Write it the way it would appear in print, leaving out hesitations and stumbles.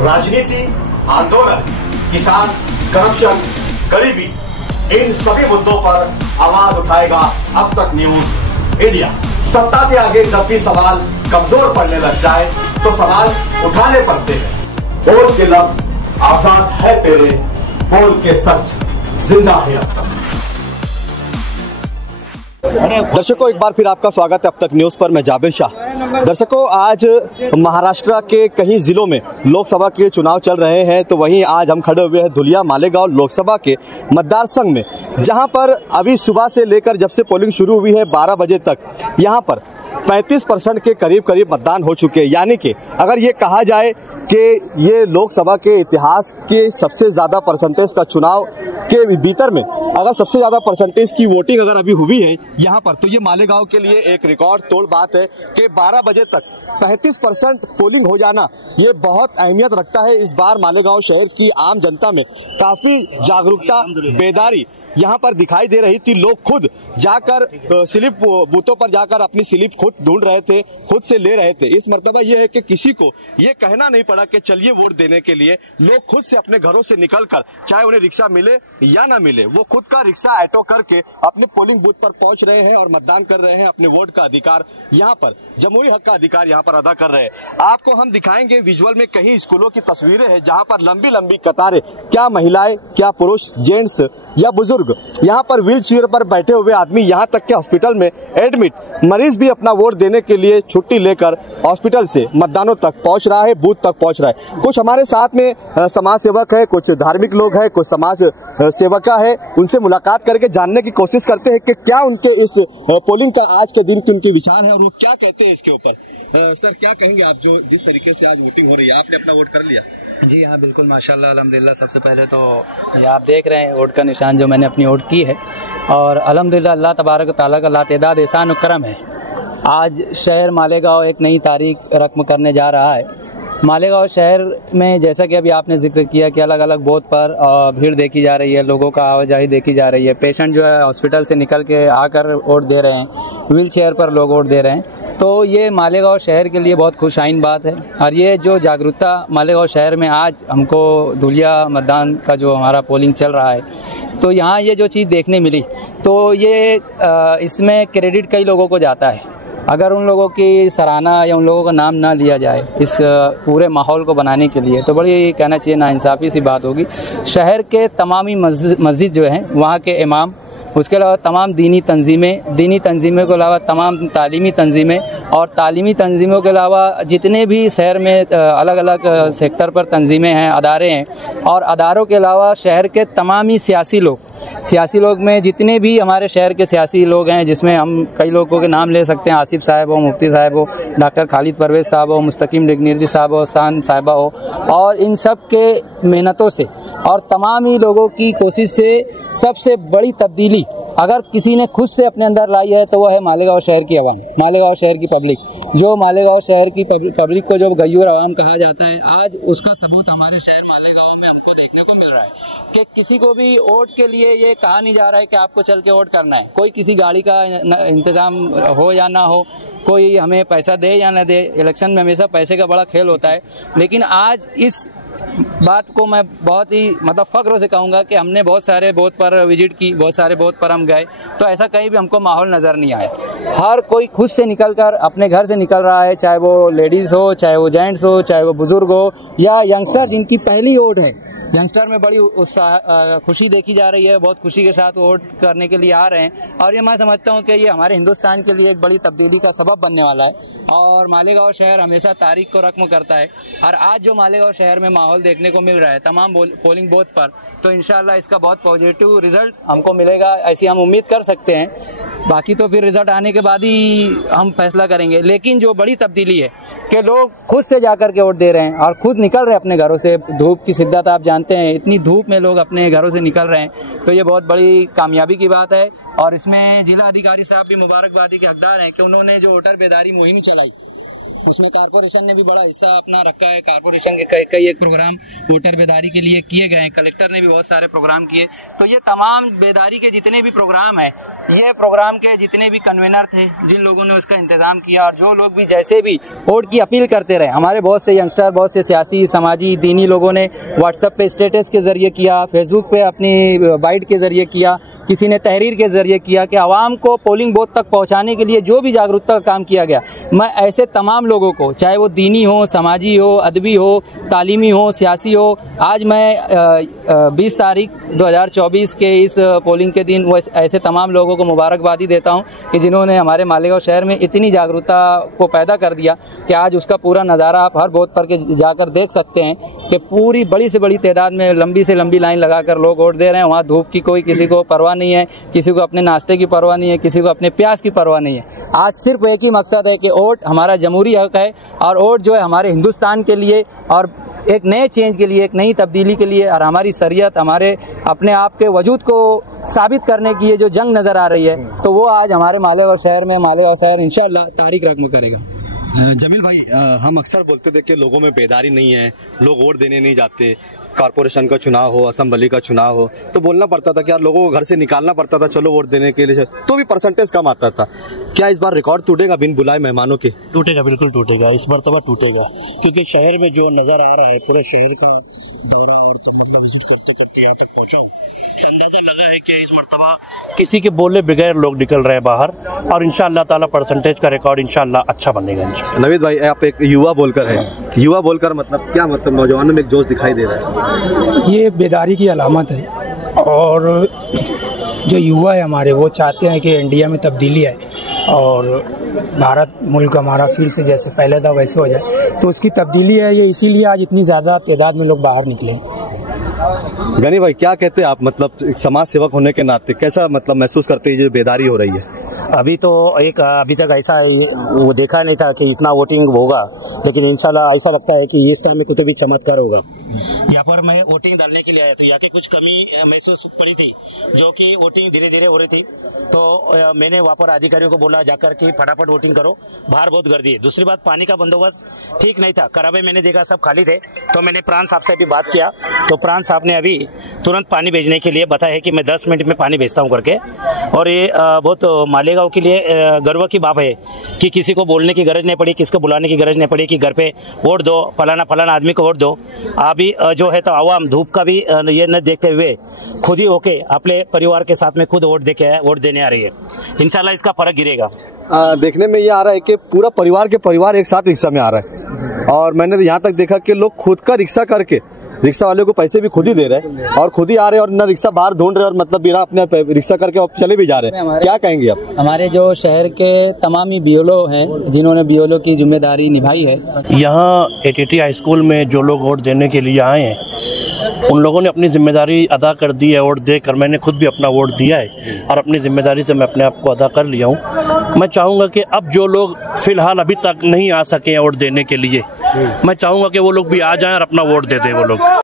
राजनीति, आंदोलन, किसान, करप्शन, गरीबी, इन सभी मुद्दों पर आवाज उठाएगा अब तक न्यूज इंडिया। सत्ता के आगे जब भी सवाल कमजोर पड़ने लग जाए तो सवाल उठाने पड़ते हैं। बोल के लफ्ज आजाद है तेरे, बोल के सच जिंदा है अब तक। दर्शकों, एक बार फिर आपका स्वागत है अब तक न्यूज़ पर। मैं जाबिर शाह। दर्शकों, आज महाराष्ट्र के कई जिलों में लोकसभा के चुनाव चल रहे हैं, तो वहीं आज हम खड़े हुए हैं धुलिया मालेगांव लोकसभा के मतदार संघ में, जहां पर अभी सुबह से लेकर जब से पोलिंग शुरू हुई है 12 बजे तक यहां पर 35% के करीब मतदान हो चुके हैं। यानी कि अगर ये कहा जाए कि ये लोकसभा के इतिहास के सबसे ज़्यादा परसेंटेज का चुनाव के भीतर में अगर सबसे ज़्यादा परसेंटेज की वोटिंग अगर अभी हुई है यहाँ पर, तो ये मालेगांव के लिए एक रिकॉर्ड तोड़ बात है कि 12 बजे तक 35% पोलिंग हो जाना ये बहुत अहमियत रखता है। इस बार मालेगांव शहर की आम जनता में काफ़ी जागरूकता, बेदारी यहाँ पर दिखाई दे रही थी। लोग खुद जाकर स्लिप बूथों पर जाकर अपनी स्लिप खुद ढूंढ रहे थे, खुद से ले रहे थे। इस मर्तबा ये है कि किसी को ये कहना नहीं पड़ा कि चलिए वोट देने के लिए। लोग खुद से अपने घरों से निकलकर, चाहे उन्हें रिक्शा मिले या ना मिले, वो खुद का रिक्शा ऑटो करके अपने पोलिंग बूथ पर पहुंच रहे हैं और मतदान कर रहे हैं। अपने वोट का अधिकार यहाँ पर, जमहूरी हक का अधिकार यहाँ पर अदा कर रहे हैं। आपको हम दिखाएंगे विजुअल में कई स्कूलों की तस्वीरें हैं जहाँ पर लंबी लंबी कतारें, क्या महिलाएं, क्या पुरुष, जेंट्स या बुजुर्ग, यहाँ पर व्हील चेयर पर बैठे हुए आदमी, यहाँ तक के हॉस्पिटल में एडमिट मरीज भी अपना वोट देने के लिए छुट्टी लेकर हॉस्पिटल से मतदानों तक पहुँच रहा है, बूथ तक पहुँच रहा है। कुछ हमारे साथ में समाज सेवक है, कुछ धार्मिक लोग हैं, कुछ समाज सेवका है। उनसे मुलाकात करके जानने की कोशिश करते हैं कि क्या उनके इस पोलिंग का आज के दिन के उनके विचार है और वो क्या कहते हैं इसके ऊपर। सर, क्या कहेंगे आप, जो जिस तरीके से आज वोटिंग हो रही है, आपने अपना वोट कर लिया? जी हाँ, बिल्कुल, माशाल्लाह, अल्हम्दुलिल्लाह। सबसे पहले तो ये आप देख रहे हैं वोट का निशान जो मैंने अपनी वोट की है, और अल्हम्दुलिल्लाह अल्लाह तबारक व तआला का लातेदाद एहसान करम है। आज शहर मालेगांव एक नई तारीख रकम करने जा रहा है। मालेगांव शहर में जैसा कि अभी आपने जिक्र किया कि अलग अलग बूथ पर भीड़ देखी जा रही है, लोगों का आवाजाही देखी जा रही है। पेशेंट जो है हॉस्पिटल से निकल के आकर वोट दे रहे हैं, व्हील चेयर पर लोग वोट दे रहे हैं। तो ये मालेगांव शहर के लिए बहुत खुशाइन बात है। और ये जो जागरूकता मालेगांव शहर में आज हमको धुलिया मतदान का जो हमारा पोलिंग चल रहा है, तो यहाँ ये जो चीज़ देखने मिली, तो ये इसमें क्रेडिट कई लोगों को जाता है। अगर उन लोगों की सराहना या उन लोगों का नाम ना लिया जाए इस पूरे माहौल को बनाने के लिए, तो बड़ी कहना चाहिए नाइंसाफ़ी सी बात होगी। शहर के तमामी मस्जिद जो हैं, वहाँ के इमाम, उसके अलावा तमाम दीनी तंजीमें के अलावा तमाम तालीमी तंजीमें, और तालीमी तंजीमों के अलावा जितने भी शहर में अलग अलग सेक्टर पर तंजीमें हैं, अदारे हैं, और अदारों के अलावा शहर के तमामी सियासी लोग में जितने भी हमारे शहर के सियासी लोग हैं, जिसमें हम कई लोगों के नाम ले सकते हैं, आसिफ साहब हो, मुफ्ती साहब हो, डॉक्टर खालिद परवेज़ साहब हो, मुस्तकीम डिग्नियर्जी साहब हो, शान साहिबा हो, और इन सब के मेहनतों से और तमाम ही लोगों की कोशिश से सबसे बड़ी तब्दीली अगर किसी ने खुद से अपने अंदर लाई है तो वह है मालेगांव शहर की आवाम, मालेगांव शहर की पब्लिक। जो मालेगांव शहर की पब्लिक को जो गयूर आवाम कहा जाता है, आज उसका सबूत हमारे शहर मालेगांव में हमको देखने को मिल रहा है कि किसी को भी वोट के लिए ये कहा नहीं जा रहा है कि आपको चल के वोट करना है। कोई किसी गाड़ी का इंतजाम हो या ना हो, कोई हमें पैसा दे या ना दे, इलेक्शन में हमेशा पैसे का बड़ा खेल होता है। लेकिन आज इस बात को मैं बहुत ही फ़ख्र से कहूँगा कि हमने बहुत सारे बूथ पर विजिट की, बहुत सारे बूथ पर हम गए, तो ऐसा कहीं भी हमको माहौल नज़र नहीं आया। हर कोई खुद से निकलकर अपने घर से निकल रहा है, चाहे वो लेडीज़ हो, चाहे वो जेंट्स हो, चाहे वो बुज़ुर्ग हो या यंगस्टर जिनकी पहली वोट है। यंगस्टर में बड़ी उत्साह, खुशी देखी जा रही है, बहुत खुशी के साथ वोट करने के लिए आ रहे हैं। और ये मैं समझता हूँ कि ये हमारे हिंदुस्तान के लिए एक बड़ी तब्दीली का सबब बनने वाला है। और मालेगांव शहर हमेशा तारीख को रकम करता है, और आज जो मालेगांव शहर में माहौल देखने को मिल रहा है तमाम पोलिंग बूथ पर, तो इंशाल्लाह इसका बहुत पॉजिटिव रिजल्ट हमको मिलेगा, ऐसी हम उम्मीद कर सकते हैं। बाकी तो फिर रिजल्ट आने के बाद ही हम फैसला करेंगे। लेकिन जो बड़ी तब्दीली है कि लोग खुद से जाकर के वोट दे रहे हैं और खुद निकल रहे हैं अपने घरों से। धूप की शिद्दत आप जानते हैं, इतनी धूप में लोग अपने घरों से निकल रहे हैं, तो ये बहुत बड़ी कामयाबी की बात है। और इसमें जिला अधिकारी साहब भी मुबारकबादी के हकदार हैं कि उन्होंने जो वोटर बेदारी मुहिम चलाई, उसमें कारपोरेशन ने भी बड़ा हिस्सा अपना रखा है। कारपोरेशन के कई एक प्रोग्राम वोटर बेदारी के लिए किए गए हैं, कलेक्टर ने भी बहुत सारे प्रोग्राम किए। तो ये तमाम बेदारी के जितने भी प्रोग्राम हैं, ये प्रोग्राम के जितने भी कन्वीनर थे, जिन लोगों ने उसका इंतजाम किया, और जो लोग भी जैसे भी वोट की अपील करते रहे, हमारे बहुत से यंगस्टर, बहुत से सियासी, समाजी, दीनी लोगों ने व्हाट्सएप पे स्टेटस के जरिए किया, फेसबुक पे अपनी बाइट के जरिए किया, किसी ने तहरीर के जरिए किया कि आवाम को पोलिंग बूथ तक पहुँचाने के लिए जो भी जागरूकता का काम किया गया। मैं ऐसे तमाम लोगों को, चाहे वो दीनी हो, समाजी हो, अदबी हो, तालीमी हो, सियासी हो, आज मैं 20 तारीख 2024 के इस पोलिंग के दिन वो ऐसे तमाम लोगों को मुबारकबादी देता हूं कि जिन्होंने हमारे मालेगांव शहर में इतनी जागरूकता को पैदा कर दिया कि आज उसका पूरा नज़ारा आप हर बूथ पर के जाकर देख सकते हैं कि पूरी बड़ी से बड़ी तादाद में लंबी से लंबी लाइन लगाकर लोग वोट दे रहे हैं। वहाँ धूप की कोई किसी को परवाह नहीं है, किसी को अपने नाश्ते की परवाह नहीं है, किसी को अपने प्यास की परवाह नहीं है। आज सिर्फ एक ही मकसद है कि वोट हमारा जमहूरी हक है, और वोट जो है हमारे हिंदुस्तान के लिए और एक नए चेंज के लिए, एक नई तब्दीली के लिए, और हमारी शरीयत, हमारे अपने आप के वजूद को साबित करने की ये जो जंग नज़र आ रही है, तो वो आज हमारे मालेगांव शहर में, मालेगांव शहर इंशाअल्लाह तारीख रकम करेगा। जमील भाई, हम अक्सर बोलते थे कि लोगों में बेदारी नहीं है, लोग वोट देने नहीं जाते। कारपोरेशन का चुनाव हो, असेंबली का चुनाव हो, तो बोलना पड़ता था कि यार लोगों को घर से निकालना पड़ता था, चलो वोट देने के लिए, तो भी परसेंटेज कम आता था। क्या इस बार रिकॉर्ड टूटेगा बिन बुलाए मेहमानों के? टूटेगा, बिल्कुल टूटेगा, इस मरतबा टूटेगा, क्योंकि शहर में जो नज़र आ रहा है, पूरे शहर का दौरा और मतलब विजिट करते करते यहाँ तक पहुँचा हूँ, अंदाजा लगा है कि इस मरतबा किसी के बोले बगैर लोग निकल रहे हैं बाहर, और इंशाअल्लाह ताला परसेंटेज का रिकॉर्ड इंशाअल्लाह अच्छा बनेगा। नवीद भाई, आप एक युवा बोलकर है, युवा बोलकर मतलब क्या, मतलब नौजवानों में एक जोश दिखाई दे रहा है? ये बेदारी की अलामत है, और जो युवा है हमारे, वो चाहते हैं कि इंडिया में तब्दीली आए और भारत मुल्क हमारा फिर से जैसे पहले था वैसे हो जाए, तो उसकी तब्दीली है ये, इसीलिए आज इतनी ज़्यादा तादाद में लोग बाहर निकले। गनी भाई, क्या कहते हैं आप, मतलब एक समाज सेवक होने के नाते कैसा मतलब महसूस करते हैं जो बेदारी हो रही है? अभी तक ऐसा वो देखा नहीं था कि इतना वोटिंग होगा, लेकिन इंशाल्लाह ऐसा लगता है कि इस टाइम में कुछ भी चमत्कार होगा। यहाँ पर मैं वोटिंग डालने के लिए आया, तो यहाँ की कुछ कमी महसूस पड़ी थी, जो कि वोटिंग धीरे धीरे हो रही थी, तो मैंने वहाँ पर अधिकारियों को बोला जाकर कि फटाफट वोटिंग करो, बाहर बहुत गर्दी है। दूसरी बात, पानी का बंदोबस्त ठीक नहीं था, कराबे मैंने देखा सब खाली थे, तो मैंने प्राण साहब से भी बात किया, तो प्राण साहब ने अभी तुरंत पानी भेजने के लिए बताया है कि मैं 10 मिनट में पानी भेजता हूँ करके। और ये बहुत मालेगांव के लिए गर्व की बात है कि किसी को बोलने की गरज नहीं पड़ी, किसी को बुलाने की गरज नहीं पड़ी कि घर पे वोट दो, फलाना आदमी को वोट दो। अभी जो है तो आवाम धूप का भी ये न देखते हुए खुद ही होके अपने परिवार के साथ में खुद वोट देने आ रही है। इंशाल्लाह इसका फर्क गिरेगा। देखने में ये आ रहा है कि पूरा परिवार एक साथ रिक्शा में आ रहा है, और मैंने तो यहाँ तक देखा कि लोग खुद का रिक्शा करके रिक्शा वाले को पैसे भी खुद ही दे रहे हैं और खुद ही आ रहे हैं, और ना रिक्शा बाहर ढूंढ रहे हैं, और मतलब बिना अपने रिक्शा करके चले भी जा रहे हैं। क्या कहेंगे आप? हमारे जो शहर के तमाम ही बीओलो हैं, जिन्होंने बीओलो की जिम्मेदारी निभाई है, यहाँ एटीटी हाई स्कूल में जो लोग वोट देने के लिए आए हैं, उन लोगों ने अपनी जिम्मेदारी अदा कर दी है। वोट देकर मैंने खुद भी अपना वोट दिया है, और अपनी जिम्मेदारी से मैं अपने आप को अदा कर लिया हूँ। मैं चाहूँगा कि अब जो लोग फिलहाल अभी तक नहीं आ सके वोट देने के लिए, मैं चाहूँगा कि वो लोग भी आ जाएं और अपना वोट दे दें वो लोग।